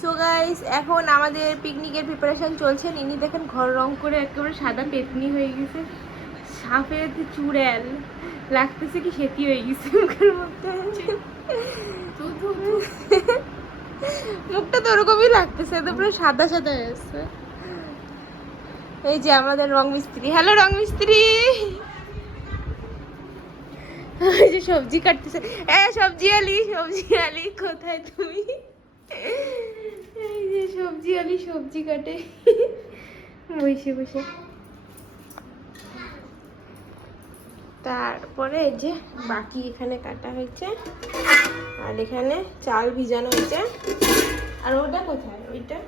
So guys, এখন আমাদের পিকনিকের প্রিপারেশন চলছে। নিনি দেখেন ঘর রং করে একেবারে সাদা পেতনি হয়ে গেছে, সাপের চুড়েল লাগতেছে, কি সেটি হয়ে গেছে মুখের মধ্যে। মুখটা তো ওরকমই লাগতেছে, তো পুরো সাদা সাদা হয়ে গেছে। এই যে আমাদের রং মিস্ত্রি। হ্যালো রং মিস্ত্রি। এই যে সবজি কাটতেছে। সবজি আলি কোথায় তুমি? এই যে সবজি আলি সবজি কাটে বসে বসে। তারপরে এই যে বাকি এখানে কাটা হয়েছে, আর এখানে চাল ভিজানো হয়েছে। আর ওটা কোথায়? ওইটা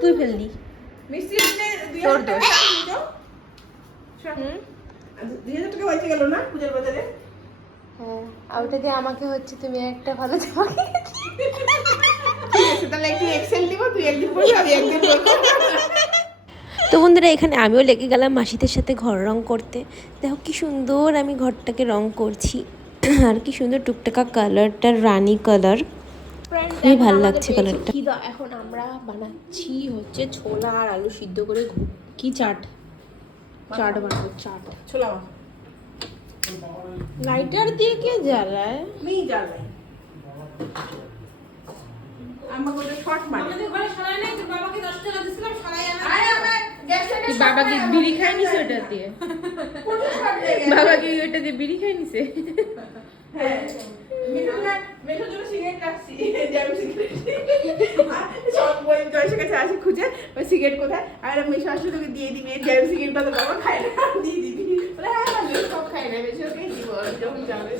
তুই ফেললি, তোর দোষ। হ্যাঁ, আর ওটা দিয়ে আমাকে হচ্ছে তুমি একটা ভালো জামা তাহলে একটু এক্সেল দিব, তুই একদিন পড়বি আমি একদিন পড়বো। তো বন্ধুরা, এখানে আমিও লেগে গেলাম মাসিদের সাথে ঘর রং করতে। দেখো কি সুন্দর আমি ঘরটাকে রং করছি, আর কি সুন্দর টুকটাকা কালারটা, রানী কালার, খুবই ভালো লাগছে কালারটা। এখন আমরা বানাচ্ছি হচ্ছে ছোলা আর আলু সিদ্ধ করে কি চাট বানাবো। চাট ছোলা লাইটার দিয়ে কে জ্বালায়? বাবাকে বিড়ি খাই নিছে ওটা দিয়ে, বাবাকে ওটা দিয়ে বিড়ি খাই নিছে। খুঁজে ওই সিগারেট কোথায়, আর মেশো আসলে তোকে দিয়ে দিবি জ্যাম সিগারেট, তো বাবা খায় না, দিয়ে দিবি। সব খায় না, মেশোকে দিব যখন যাবে।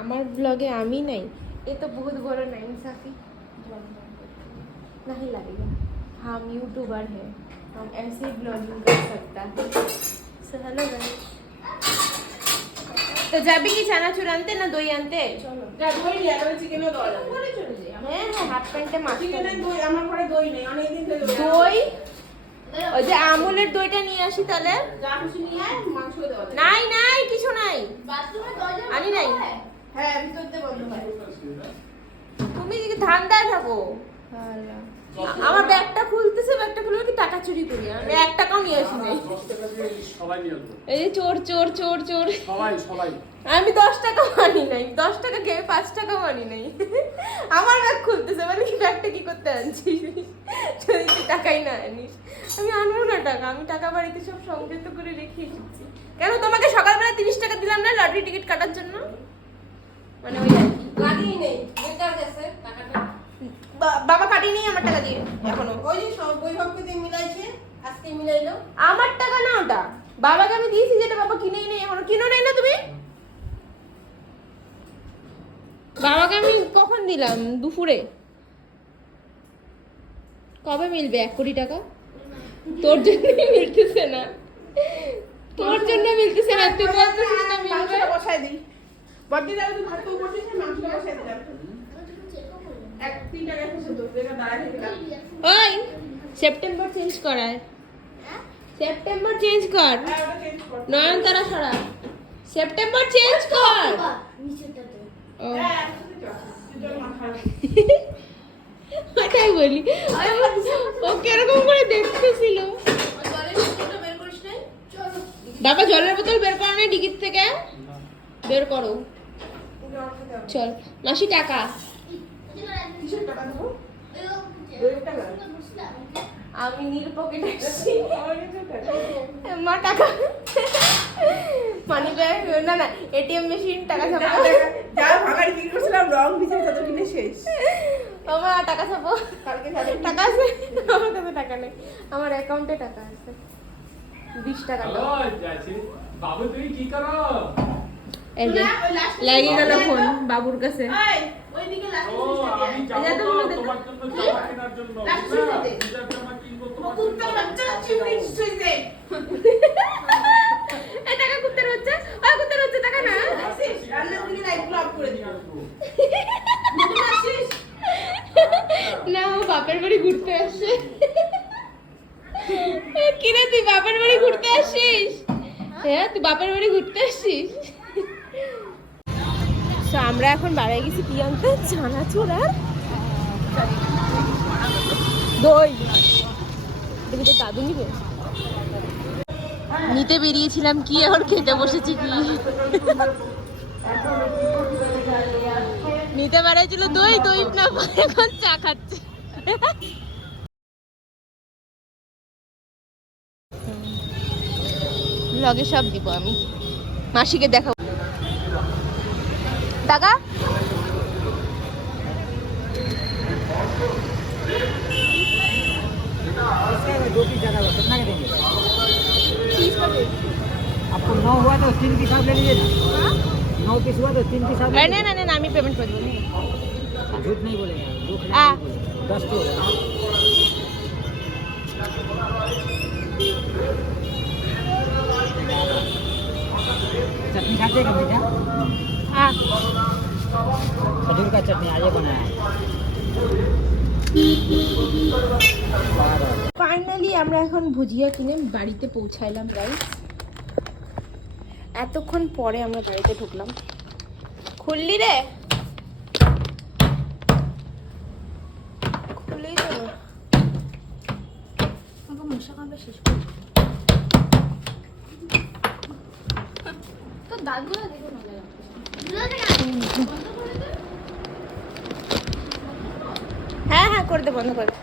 আমার ব্লগে আমি নাই, ये तो बहुत बड़ा नाइंसाफी नहीं लगेगा। हम यूट्यूबर हैं, हम ऐसे ही ब्लॉगिंग कर सकता है। सो हेलो गाइस, तो যাবি কি চানাচুর আনতে না দই আনতে? চলো যা, দই নিয়ে আবার চিকেনও দাও। বলে চলে যাই। হ্যাঁ হ্যাঁ, হাফ প্যান্টে মাছ চিকেনের দই আমার ঘরে দই নেই, অনেক দিন ধরে দই। ওই যে আমুলের দইটা নিয়ে আসি তাহলে। যা খুশি নিয়ে আয়, মাংস দেওয়া যাবে। নাই নাই কিছু নাই, বাথরুমে দরজা আনি নাই। হ্যাঁ ভিতর দিয়ে বন্ধ হয়। তুমি কি ধান্দায় থাকো? আমার ব্যাগটা খুলতেছে, ব্যাগটা খুলে কি টাকা চুরি করি? আমি 1 টাকাও নিয়ে আসি নাই। এই যে চোর চোর চোর চোর সবাই। আমি 10 টাকা মানি নাই, 10 টাকা কে 5 টাকা মানি নাই। আমার ব্যাগ খুলতেছে, মানে কি ব্যাগটা কি করতে আনছিস? তুই টাকাই না আনিস। আমি আনবো না টাকা, আমি টাকা বাড়িতে সব সংযত করে রেখে এসেছি। কেন তোমাকে সকালবেলা 30 টাকা দিলাম না লটারি টিকিট কাটার জন্য? মানে ওই আর কি লাগেই নেই, বেকার গেছে টাকাটা। বাবা কাটিয়ে নেই আমার টাকা দিয়ে এখনো। ওই যে বৈভবকে দিয়ে মিলাইছে, আজকে মিলাইলো। আমার টাকা না ওটা, বাবাকে আমি দিয়েছি, যেটা বাবা কিনেই নেই এখনো। কিনো নেই না তুমি? বাবাকে আমি কখন দিলাম? দুপুরে। কবে মিলবে 1 কোটি টাকা? তোর জন্য মিলতেছে না, তোর জন্য মিলতেছে না, তুই বলতেছিস না মিলবে। বসাই দিই বড়দি দাও, তুই ভাত তো বসিস না, মাংসটা বসাই দিলাম। 1-3 টাকা এসে তো দেখা দাঁড়ায় গেলাম। ওই সেপ্টেম্বর চেঞ্জ করায়, সেপ্টেম্বর চেঞ্জ কর, নয়নতারা সরা, সেপ্টেম্বর চেঞ্জ কর। ও ওটাই বলি, ও কিরকম করে দেখতেছিল। বাবা জলের বোতল বের করো না ডিগির থেকে, বের করো। চল মাসি টাকা, আমি নীল পকেট আসছি, মা টাকা মানি ব্যাগ না না এটিএম মেশিন টাকা ছাপা যা ভাগাড়ি বিক্রি করছিলাম, রং ভিজে কত কিনে শেষ। বাবা টাকা ছাপো, কালকে টাকা আছে আমার কাছে? টাকা নেই, আমার অ্যাকাউন্টে টাকা আছে 20 টাকা। বাবু তুমি কি করো? এই যে লাগিয়ে গেল ফোন বাবুর কাছে। ওইদিকে লাস্ট আমি যাব তোমার জন্য জামা কেনার জন্য, বুঝলা? জামা কিনবো তোমার জন্য। কুত্তার বাচ্চা চিমনি ছুঁইছে। এই টাকা কুত্তার বাচ্চা, ওই কুত্তার বাচ্চা টাকা না। আল্লাহ দিকে লাইট ব্লক করে দিও। না ও বাপের বাড়ি ঘুরতে আসছে। আসছিস? হ্যাঁ, তুই বাপের বাড়ি ঘুরতে আসছিস? তো আমরা এখন বাড়ি গেছি কি আনতে? চানাচুর আর দই। দেখি তো দাদু নিবে। নিতে বেরিয়েছিলাম কি এখন খেতে বসেছি কি। নিতে বেরিয়েছিল দই, দই না পারে এখন চা খাচ্ছে। ব্লগে সব দিব আমি, মাসিকে দেখাবো। দাদা दो पीस ज्यादा हुआ कितना के देंगे? आपको 9 हुआ तो 3 पीस आप ले लीजिए ना। 9 पीस हुआ तो 3 पीस आप ले नहीं नहीं नहीं, আমি পেমেন্ট করে দেবো। लीजिए। झूठ नहीं बोलेंगे, झूठ आ। नहीं बोलेंगे। 10 तो होगा। चटनी खाते हैं मीठा? হ্যাঁ, खजूर का चटनी आज ही बनाया है। ফাইনালি আমরা এখন ভুজিয়া কিনে বাড়িতে পৌঁছাইলাম গাইস। এতক্ষণ পরে আমরা বাড়িতে ঢুকলাম। খুললি রে? খুললি তো আমাকে মশা কামড়ে শেষ করে তো দাঁতগুলো দেখো না হ্যাঁ হ্যাঁ করে দে, বন্ধ করে দে।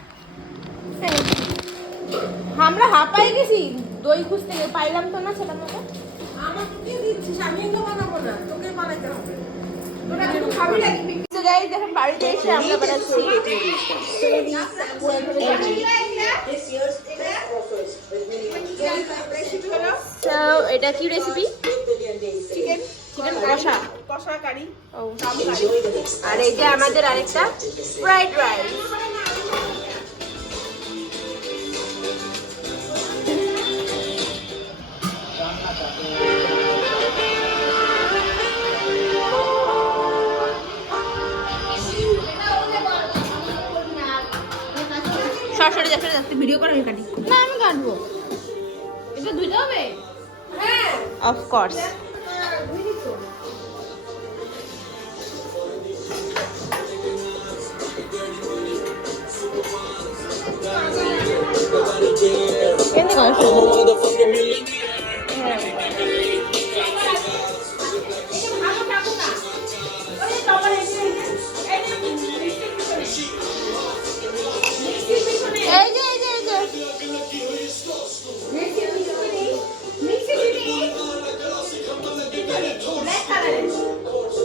আমরা হাঁপাই গেছি দই খুঁজতে গিয়ে, পাইলাম তো না ছেলের মতো। আমাকে দিচ্ছিস, আমি তো বানাবো না, তোকে বানাইতে হবে। তোরা শুধু খাবি নাকি? তো গাইস দেখেন বাড়িতে এসে আমরা বানাচ্ছি। তো এটা কি রেসিপি? চিকেন, চিকেন কষা, কষা কারি। ও, আর এই যে আমাদের আরেকটা ফ্রাইড রাইস। সরাসরি যাচ্ছে যাচ্ছে ভিডিও করে আমি কাটি না, আমি কাটবো। এটা ধুইতে হবে? হ্যাঁ অফ কোর্স। কেন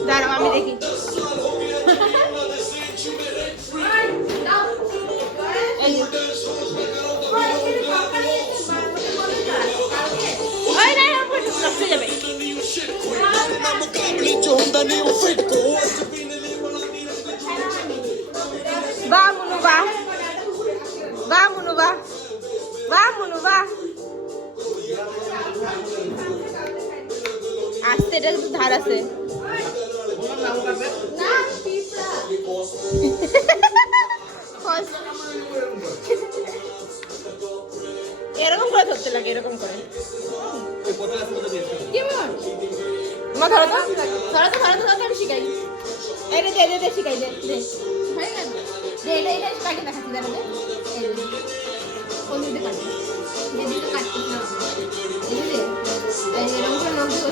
দাঁড়াও আমি দেখি। বাহ মুনু বাহ, বাহ মুনু বাহ, বাহ মুনু বাহ। আসতে এটা একটু ধার আছে। এরকম করে ধরতে লাগে, এরকম করে। কেমন মা ধরো তো, ধরো তো, ধরো তো, আমি শিখাই। এই রে দে দে শিখাই দে দে। ভাই না দে, এটা এটা কাটে দেখাচ্ছি, দাঁড়া দে। এই দে কোন দিকে কাটে, যেদিকে কাটতে না এই দে, এই এরকম করে নাম দিও।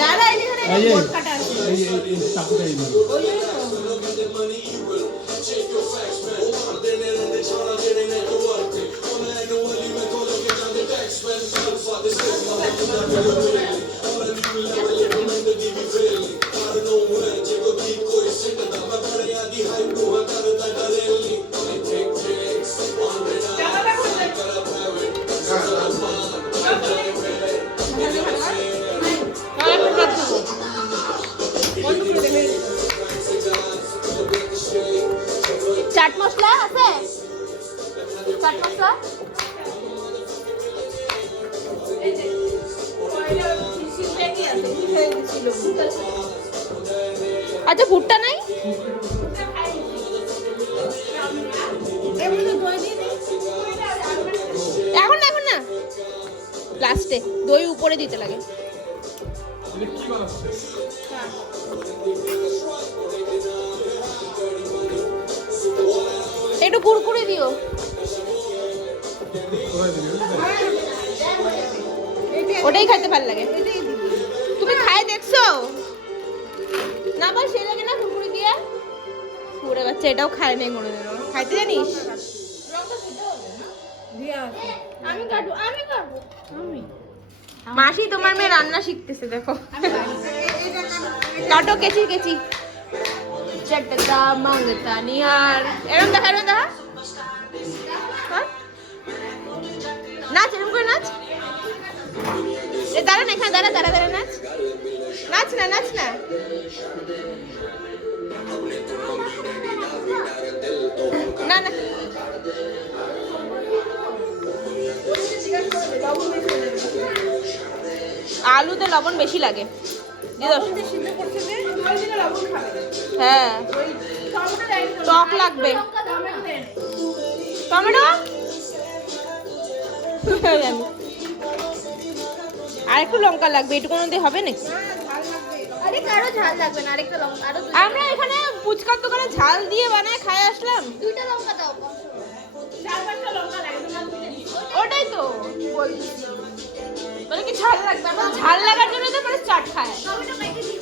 দাঁড়া এই যে কোট কাটা আছে, এই চাকুটা এই ওই চাট মশলা আছে, চাট মশলা আচ্ছা ভুট্টা নাই? দই উপরে দিতে লাগে। এটা কি বানাচ্ছে? একটু কুড়কুড়ে দিও। ওটাই খাইতে ভালো লাগে। তুমি খায় দেখছো না? বল সেই লাগে না কুড়কুড়ি দিয়ে? পুরে বাচ্চা এটাও খায় নাই কোনোদিনও। খাইতে জানিস? আমি কাটবো। মাসি তোমার মেয়ে রান্না শিখতেছে দেখো। কাটো কেচি কেচি। চটকা মাংতা নিহার এরকম দেখা হ্যাঁ? নাচ এরকম করে নাচ। দাঁড়া না এখানে, দাঁড়া নাচ। নাচ না না না। আলুতে লবণ বেশি লাগে। হ্যাঁ টক লাগবে। টমেটো আর একটু লঙ্কা লাগবে। এটুকু দিয়ে হবে নাকি? আরে কারো ঝাল লাগবে না, আরেকটা লঙ্কা আরো আমরা এখানে ফুচকার দোকানে ঝাল দিয়ে বানায় খাই আসলাম। দুইটা লঙ্কা দাও। ওটাই তো বলছি, মানে কি ঝাল লাগবে? আমার ঝাল লাগার জন্য তো মানে চাট খায়। টমেটো মেখে দিও।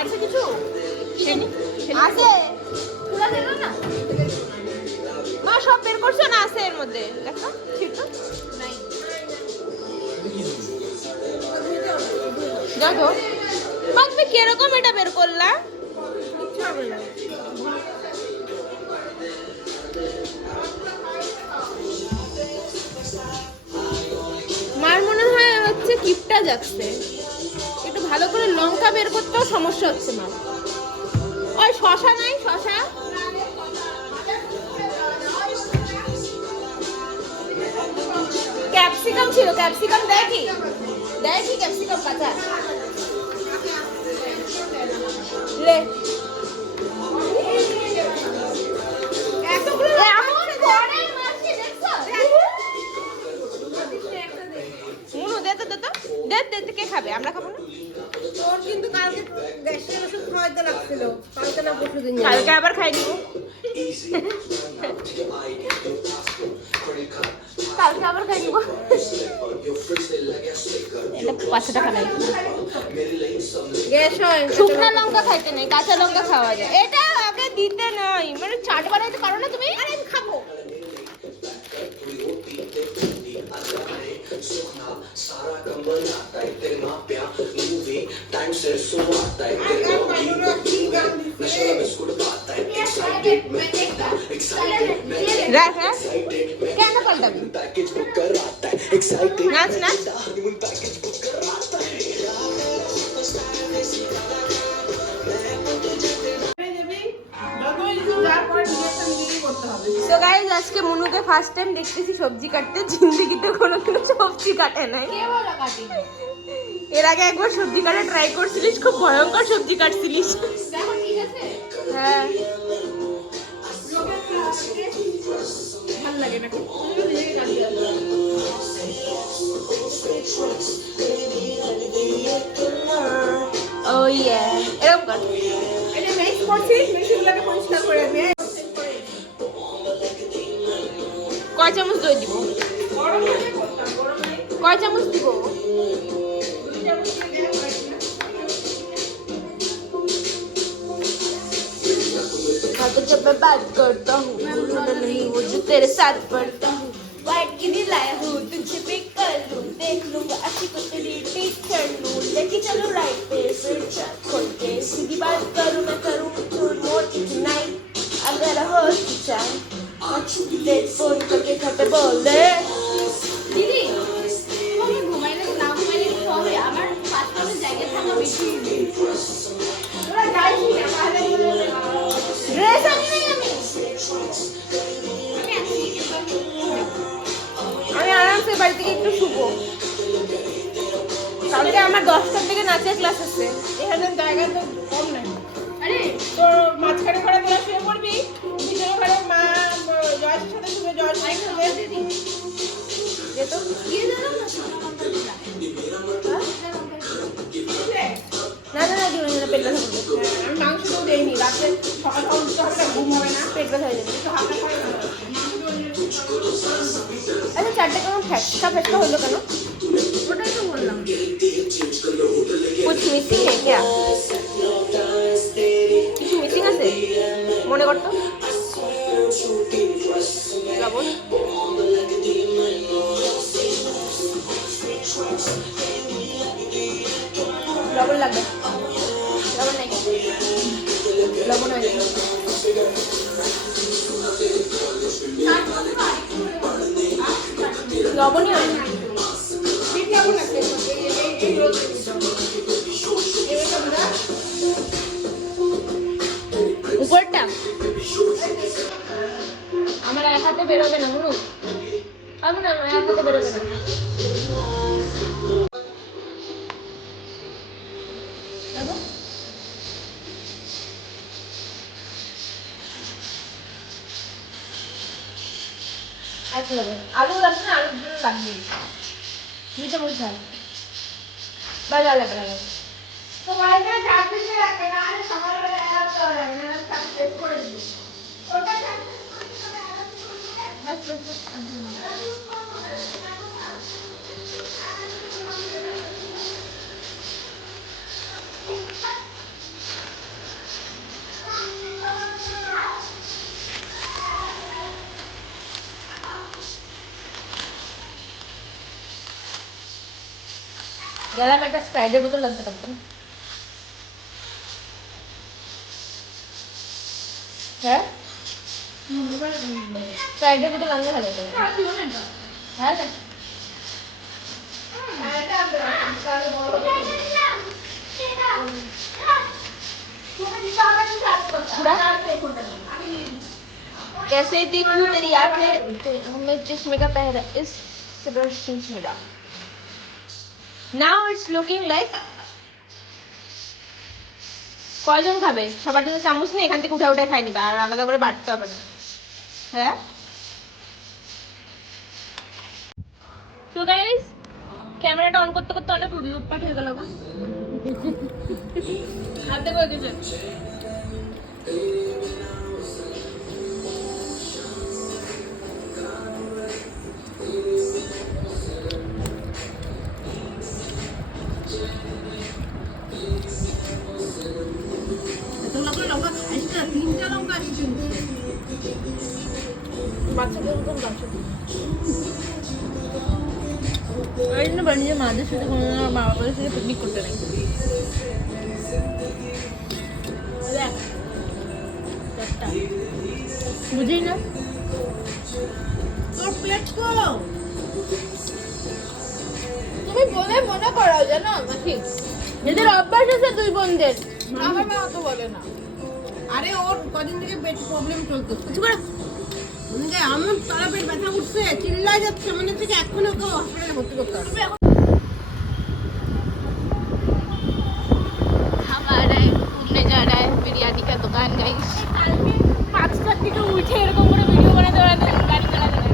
আছে কিছু আছে? পুরা দিল না? মা সব বের করছো না? আছে এর মধ্যে দেখো ছিটো নাই। দেখো মা তুমি কিরকম এটা বের করলা? মার মনে হয় হচ্ছে কিপটা যাচ্ছে। একটু ভালো করে লঙ্কা বের করতেও সমস্যা হচ্ছে মা। ওই শশা নাই? শশা ক্যাপসিকাম ছিল, ক্যাপসিকাম দেখি ক্যাপসিকাম কাঁচা লে। এতগুলো এমন করে মারছি দেখছো? মুনু দে তো দে কে খাবে? আমরা খাবো না। তোর কিন্তু কালকে গ্যাসের ওষুধ খাওয়াইতে লাগছিল, কালকে না পরশুদিন। কালকে আবার খাই দিব। কালকে আবার খাই দিব। এটা 5 টাকা নাই। গ্যাস হয়। শুকনো লঙ্কা খাইতে নেই, কাঁচা লঙ্কা খাওয়া যায়। এটা আগে দিতে নাই, মানে চাট বানাইতে পারো না তুমি? আরে আমি খাবো। রাখ কেন পাল্টাবি? নাচ নাচ। তো গাইস আজকে মনুকে ফার্স্ট টাইম দেখতেছি সবজি কাটতে। জিন্দেগিতে কোনোদিন সবজি কাটে নাই। কে বলো কাটি? এর আগে একবার সবজি কাটা ট্রাই করছিলিস, খুব ভয়ঙ্কর সবজি কাটছিলিস। দেখো ঠিক আছে? হ্যাঁ ভালো লাগে না। ও ইয়া এরকম কর। এটা মিক্স করছি, মেশিনগুলোকে পরিষ্কার করে আমি কয় চামচ দই দিব? গরম করে করতাম, গরমে কয় চামচ দিব? 2 চামচ দিয়ে দেওয়া হয় না। तो जब मैं बात करता हूँ नहीं वो जो तेरे साथ पढ़ता हूँ वाइट की दिलाया हूँ तुझे पिक कर लूँ देख लूँगा अच्छी को तेरी टिक कर लूँ लेके चलो राइट पे फिर खोल के सीधी बात करूँ मैं करूँ तू मोटी नाइट अगर हो चाहे अच्छी डेट फोन करके घर पे बोल दे দিদি তুমি ঘুমাইলে না ঘুমাইলে কি হবে? আমার 5 মিনিট জায়গা থাকা বেশি। তোরা যাইছি না তাহলে ड्रेस आनी नहीं हमें আমি আছি কিন্তু আমি আরামসে বাড়ি থেকে একটু শুবো। কালকে আমার 10টার দিকে নাচের ক্লাস আছে। এখানে জায়গা তো কম নাই। আরে তো মাঝখানে ঘরে তোরা শুয়ে পড়বি, ভিতরে ঘরে মা জয়ের সাথে শুয়ে জয়ের সাথে দিদি যে তো দিয়ে দিলাম না সোনা লঙ্কা দিলাম না না না দিও না, পেট ব্যথা করবে। আমি মাংস তো দেইনি রাতে সকাল সকাল উঠতে হবে না, ঘুম হবে না। পেট ব্যথা হয়ে যাবে। একটু হালকা খাই না। আচ্ছা চারটে কেমন ফ্যাটকা ফ্যাটকা হলো কেন? ওটাই তো বললাম। कुछ मिसिंग है क्या? কিছু মিসিং আছে মনে করতো লবণ লবণ লাগবে লবণ নাই লবণ হয় নাই লবণই হয় না ঠিক যাবো না এই রোদে দিতে হবে। এবারে বুঝা উপরটা আমার এক হাতে বেরোবে না মুনু আমি না আমার এক হাতে বেরোবে না আলু লাগবে না আলুর জন্য লাগবে মিঠে মরিচ আলু বাজা লাগবে না তো বাড়িতে চাকরি রাখবে না, আরে সকালবেলা এলাচ দেওয়া যাবে না, এলাচ চাকরি টেস্ট করে দিবি। ওটা চাকরি গেলাম একটা স্প্রাইটের বোতল লাগতে পারতো হ্যাঁ স্প্রাইটের বোতল আনলে ভালো হতো হ্যাঁ এটা আনতে পারতাম, তাহলে বড় হতো। कैसे देखूं तेरी आंखें हमें चश्मे का पहरा इस चश्मेरा now it's looking like কয়জন খাবে সবার জন্য চামচ নেই এখান থেকে উঠে উঠে খাই নিবা আর আলাদা করে বাড়তে হবে না হ্যাঁ তো গাইস ক্যামেরাটা অন করতে করতে অনেক লুটপাট হয়ে গেল হাতে করে দিয়েছে তোমরা করে লঙ্কা খাইস না, 3টা লঙ্কা আসছে কিন্তু। বাচ্চাদের মতন বাচ্চা ওই জন্য বাড়িতে মাদের সাথে কোনো মা বাবার সাথে পিকনিক করতে নাই দেখ চারটা বুঝি না তোর পেট তো তুমি বলে মনে করাও জানো নাকি এদের অভ্যাস আছে দুই বোনদের আমার মা অত বলে না। আরে ওর কদিন থেকে পেট প্রবলেম চলতেছে। মানে এমন তারা পেট ব্যথা উঠছে, চিল্লায় যাচ্ছে, মনে হচ্ছে এক্ষুনি ওকে হসপিটালে ভর্তি করতে হবে। हमारा घूमने जा रहा है बिरयानी का दुकान गाइस 5টার দিকে উঠে এরকম করে ভিডিও বানাতে বানাতে গাড়ি চালাতে লাগে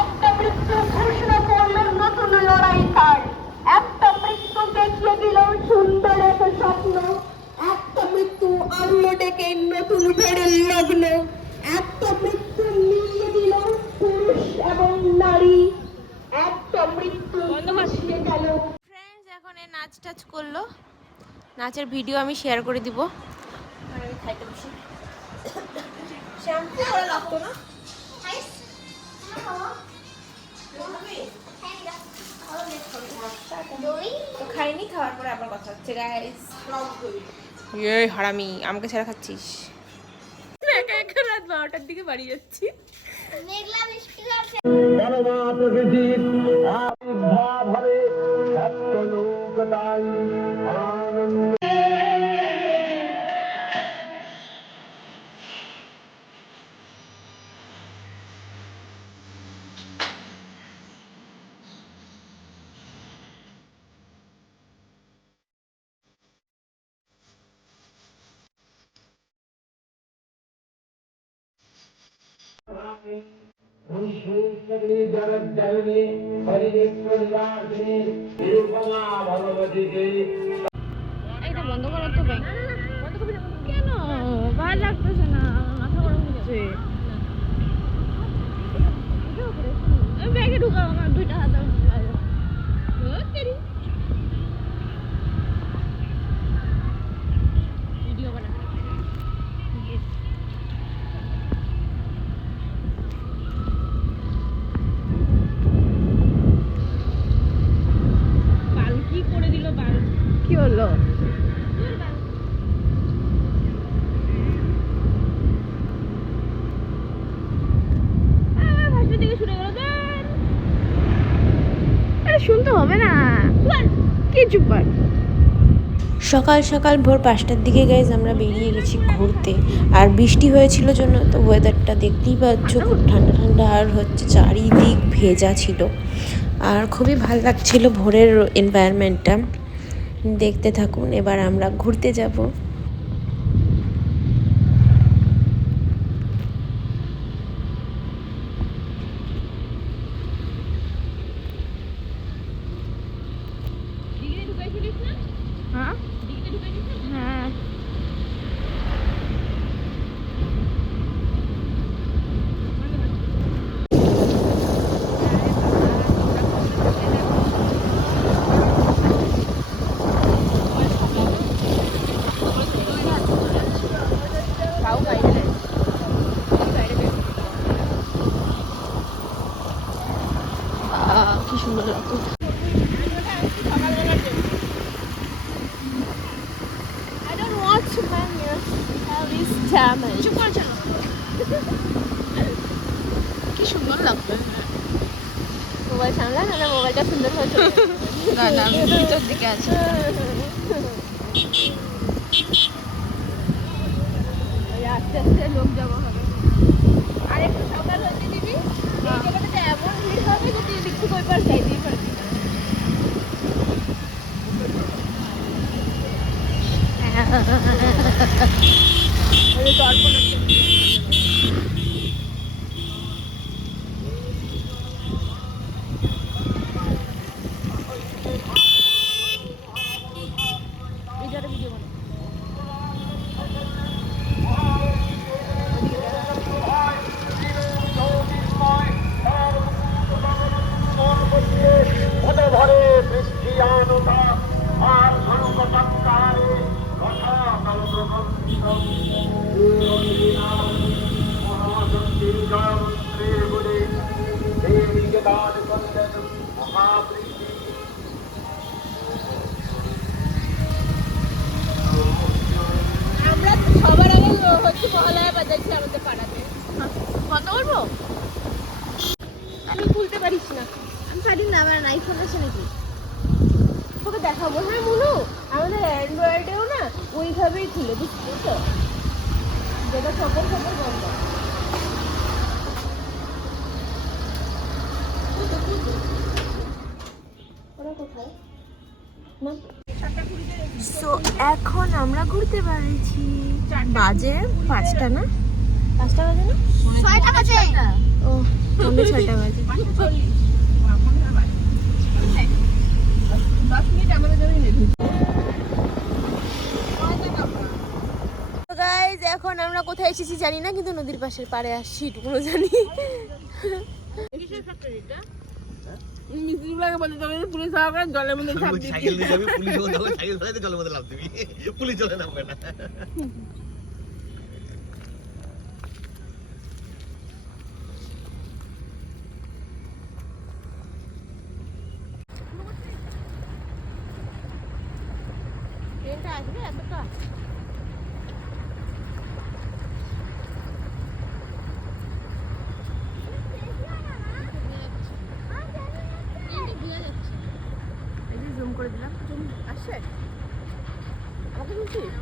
একটা মৃত্যু ঘোষণা করলেন নতুন লড়াই কার একটা মৃত্যু দেখিয়ে দিল সুন্দর এক স্বপ্ন একটা মৃত্যু আলো ডেকে নতুন ভেড়ের লগ্ন একটা মৃত্যু মিলিয়ে দিল পুরুষ এবং নারী একটা মৃত্যু মিশিয়ে গেল ফ্রেন্ডস এখন এই নাচ টাচ করলো নাচের ভিডিও আমি শেয়ার করে দিব আর আমি খাইতে বসি শ্যাম্পু করা লাগতো না তো খাইনি খাওয়ার পরে আবার কথা হচ্ছে গাইস এই হারামি আমাকে ছেড়ে খাচ্ছিস একা একা রাত 12টার দিকে বাড়ি যাচ্ছি মেঘলা বৃষ্টি আছে বলবাত বিজিত আবির্ভাব হবে সত্যলোকতাই আনন্দ এটা বন্ধ করো তো ব্যাগ। কেন ভালো লাগতেছে না, মাথা গরম হচ্ছে। ব্যাগে ঢুকাও, আমার দুইটা হাত ভিডিও বানা। বালকি করে দিল, বাল কি হলো? শুনতে হবে না, কি চুপ। সকাল সকাল ভোর 5টার দিকে গাইজ আমরা বেরিয়ে গেছি ঘুরতে। আর বৃষ্টি হয়েছিল জন্য তো ওয়েদারটা দেখতেই পাচ্ছ, খুব ঠান্ডা ঠান্ডা আর হচ্ছে চারিদিক ভেজা ছিল। আর খুবই ভালো লাগছিল ভোরের এনভায়রনমেন্টটা। দেখতে থাকুন, এবার আমরা ঘুরতে যাব। হ্যাঁ হ্যাঁ, কি সুন্দর লাগতো। I don't watch menus. How is damage? চুপ করে চলো। কি সুন্দর লাগবে। মোবাইল সামলা না, মোবাইলটা সুন্দর হয়ে চলে। না না, আমি ভিতর দিকে আছি। আস্তে আস্তে লোক জমা হবে। আর একটু সকাল হতে দিবি, এই জায়গাটাতে এমন ভিড় হবে যে তুই দেখতে কই পার যাইতেই পারবি না। আমরা সবার আগে হচ্ছে মহালয়া বাজাইছি আমাদের পাড়াতে। কত করবো? আমি খুলতে পারিস না। আমি পারি না, আমার আইফোন আছে নাকি? তোকে দেখাবো। হ্যাঁ মুনু, আমাদের অ্যান্ড্রয়েডেও না ওইভাবেই খুলে, বুঝছিস তো, যেটা সকল সকল বন্ধ। ওরা কোথায়? না সো এখন আমরা ঘুরতে পারছি। বাজে 5টা না? 5টা বাজে না? 6টা বাজে। ও, আমাদের 6টা বাজে। 10 মিনিট আমাদের জন্য নেই। তো গাইজ এখন আমরা কোথায় এসেছি জানি না, কিন্তু নদীর পাশের পাড়ে আসছি এটুকুনো জানি। মিস্ত্রিগুলোকে বলতে হবে পুলিশ সহকারে জলের মধ্যে ঝাঁপ দিতে। সাইকেল দিয়ে যাবি, পুলিশ বলতে হবে সাইকেল ফেলাইতে জলের মধ্যে লাফ দিবি, পুলিশ জলে নামবে না। ট্রেনটা আসবে এতটা? জুম করে দিলাম, জুম আসছে। আমাকে বলছিস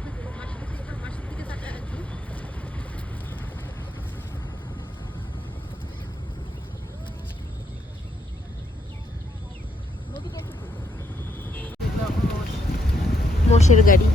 পাশের দিকে তাকায় আছি। মোষের গাড়ি।